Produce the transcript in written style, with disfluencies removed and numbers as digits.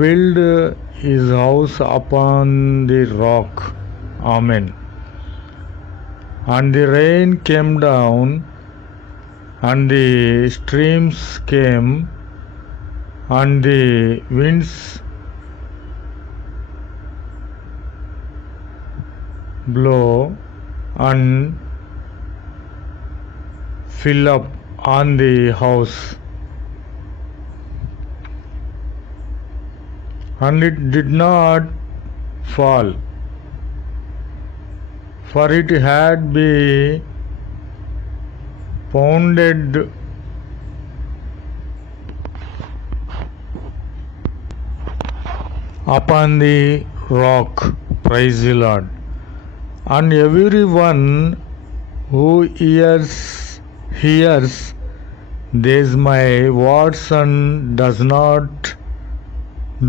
built his house upon the rock. Amen. And the rain came down, and the streams came, and the winds blow and fill up on the house, and it did not fall, for it had been founded upon the rock. Praise the Lord. And everyone who hears these my words and does not